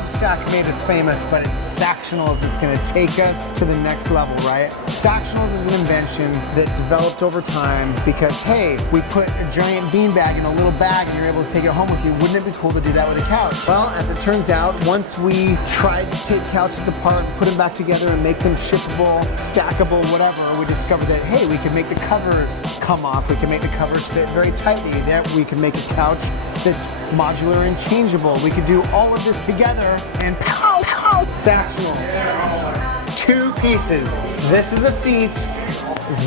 Lovesac made us famous, but it's Sactionals that's gonna take us to the next level, right? Sactionals is an invention that developed over time because, hey, we put a giant beanbag in a little bag and you're able to take it home with you. Wouldn't it be cool to do that with a couch? Well, as it turns out, once we tried to take couches apart, put them back together and make them shippable, stackable, whatever, we discovered that, hey, we could make the covers come off. We can make the covers fit very tightly. That we can make a couch that's modular and changeable. We could do all of this together and pow, pow. Sactionals. Two pieces. This is a seat,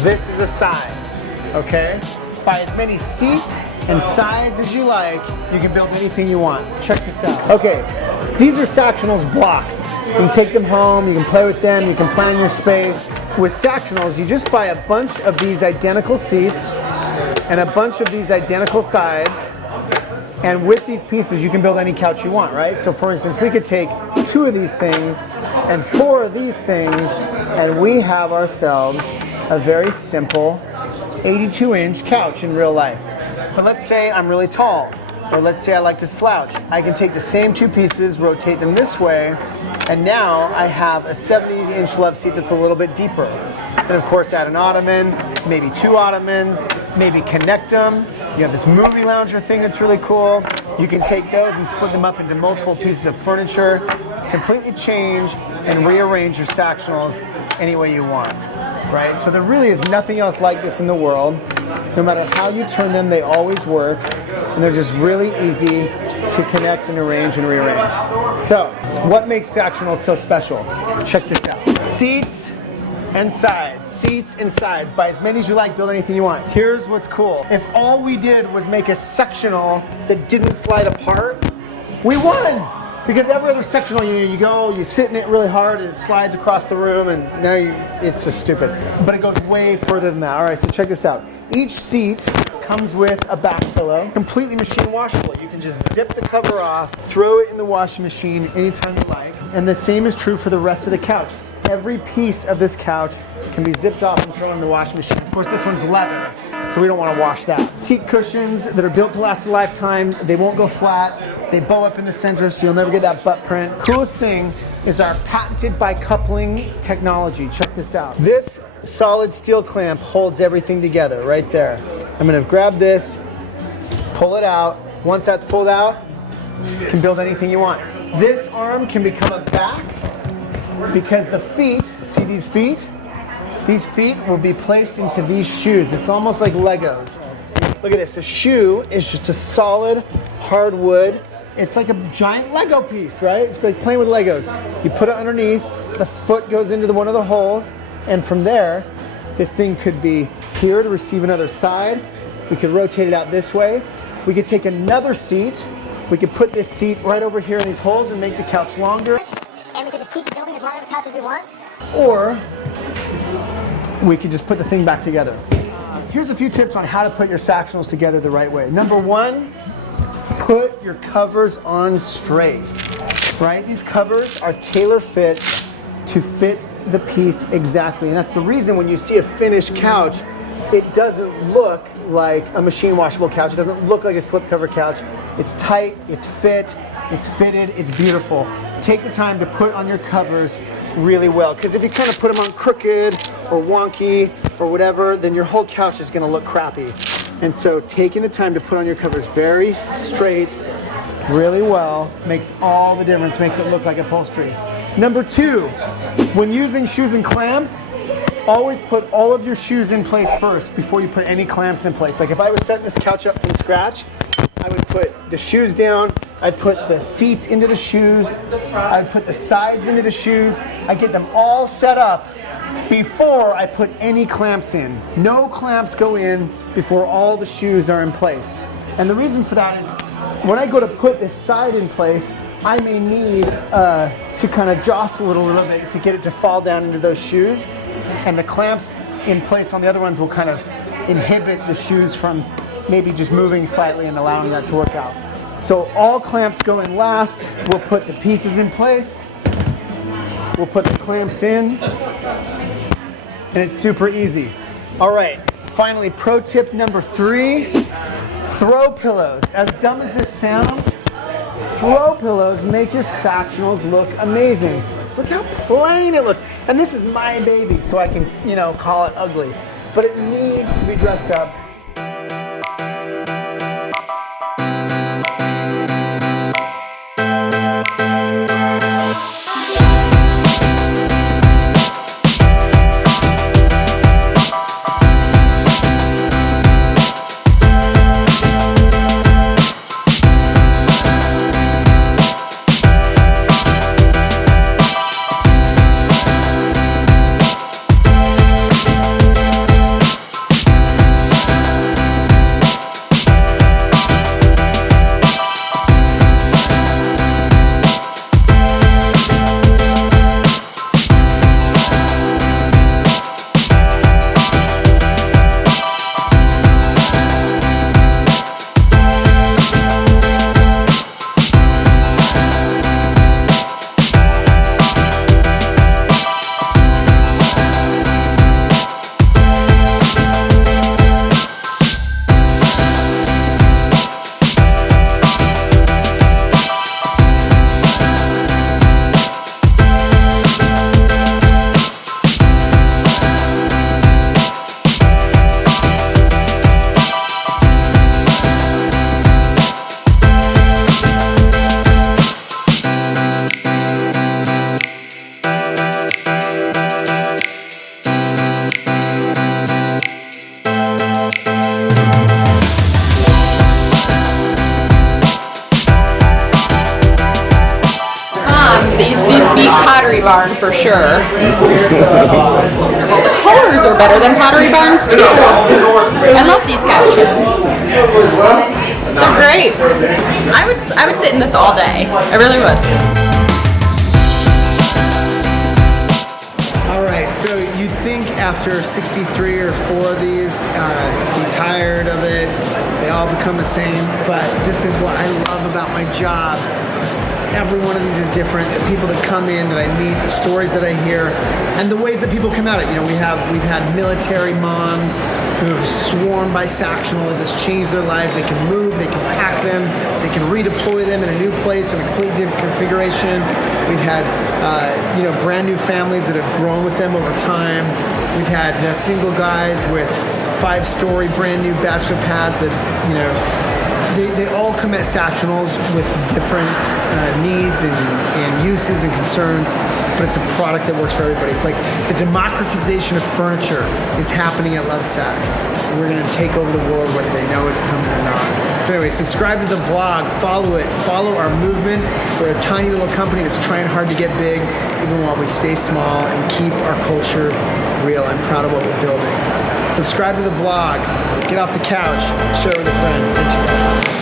this is a side, okay? Buy as many seats and sides as you like. You can build anything you want. Check this out. Okay, these are Sactionals blocks. You can take them home, you can play with them, you can plan your space. With Sactionals, you just buy a bunch of these identical seats and a bunch of these identical sides. And with these pieces, you can build any couch you want, right? So for instance, we could take 2 of these things and 4 of these things, and we have ourselves a very simple 82-inch couch in real life. But let's say I'm really tall, or let's say I like to slouch. I can take the same 2 pieces, rotate them this way, and now I have a 70-inch love seat that's a little bit deeper. And of course, add an ottoman, maybe 2 ottomans, maybe connect them. You have this movie lounger thing that's really cool. You can take those and split them up into multiple pieces of furniture, completely change and rearrange your Sactionals any way you want, right? So there really is nothing else like this in the world. No matter how you turn them, they always work, and they're just really easy to connect and arrange and rearrange. So, what makes Sactionals so special? Check this out. Seats and sides, seats and sides. Buy as many as you like, build anything you want. Here's what's cool. If all we did was make a sectional that didn't slide apart, we won! Because every other sectional, you go, you sit in it really hard, and it slides across the room, and now it's just stupid. But it goes way further than that. All right, so check this out. Each seat comes with a back pillow, completely machine washable. You can just zip the cover off, throw it in the washing machine anytime you like. And the same is true for the rest of the couch. Every piece of this couch can be zipped off and thrown in the washing machine. Of course, this one's leather, so we don't want to wash that. Seat cushions that are built to last a lifetime. They won't go flat. They bow up in the center, so you'll never get that butt print. Coolest thing is our patented bi-coupling technology. Check this out. This solid steel clamp holds everything together right there. I'm going to grab this, pull it out. Once that's pulled out, you can build anything you want. This arm can become a back, because the feet, see these feet? These feet will be placed into these shoes. It's almost like Legos. Look at this, a shoe is just a solid hardwood. It's like a giant Lego piece, right? It's like playing with Legos. You put it underneath, the foot goes into one of the holes, and from there, this thing could be here to receive another side. We could rotate it out this way. We could take another seat. We could put this seat right over here in these holes and make the couch longer. And we could just keep building as long of a couch as we want. Or we could just put the thing back together. Here's a few tips on how to put your Sactionals together the right way. Number 1, put your covers on straight, right? These covers are tailor fit to fit the piece exactly. And that's the reason when you see a finished couch, it doesn't look like a machine washable couch. It doesn't look like a slipcover couch. It's tight, it's fit, it's fitted, it's beautiful. Take the time to put on your covers really well, because if you kind of put them on crooked or wonky or whatever, then your whole couch is going to look crappy. And so taking the time to put on your covers very straight, really well, makes all the difference, makes it look like upholstery. Number 2, when using shoes and clamps, always put all of your shoes in place first before you put any clamps in place. Like if I was setting this couch up from scratch, I would put the shoes down, I'd put the seats into the shoes, I'd put the sides into the shoes, I'd get them all set up before I put any clamps in. No clamps go in before all the shoes are in place. And the reason for that is when I go to put this side in place, I may need to kind of jostle it a little bit to get it to fall down into those shoes. And the clamps in place on the other ones will kind of inhibit the shoes from maybe just moving slightly and allowing that to work out. So all clamps go in last. We'll put the pieces in place. We'll put the clamps in. And it's super easy. All right, finally, pro tip number 3, throw pillows. As dumb as this sounds, throw pillows make your Sactionals look amazing. Just look how plain it looks. And this is my baby, so I can, you know, call it ugly. But it needs to be dressed up. These beat Pottery Barn for sure. The colors are better than Pottery Barn's too. I love these couches. They're great. I would sit in this all day. I really would. All right, so you'd think after 63 or 4 of these, be tired of it, they all become the same, but this is what I love about my job. Every one of these is different. The people that come in, that I meet, the stories that I hear, and the ways that people come at it. You know, we've had military moms who have sworn by Sactionals. It's changed their lives. They can move, they can pack them, they can redeploy them in a new place in a completely different configuration. We've had you know, brand new families that have grown with them over time. We've had single guys with 5-story brand new bachelor pads that, you know, they all come at Sactionals with different needs and uses and concerns, but it's a product that works for everybody. It's like the democratization of furniture is happening at Lovesac. We're gonna take over the world whether they know it's coming or not. So anyway, subscribe to the vlog, follow it, follow our movement. We're a tiny little company that's trying hard to get big, even while we stay small and keep our culture real. I'm proud of what we're building. Subscribe to the vlog, get off the couch, share it with a friend. Thanks, you guys.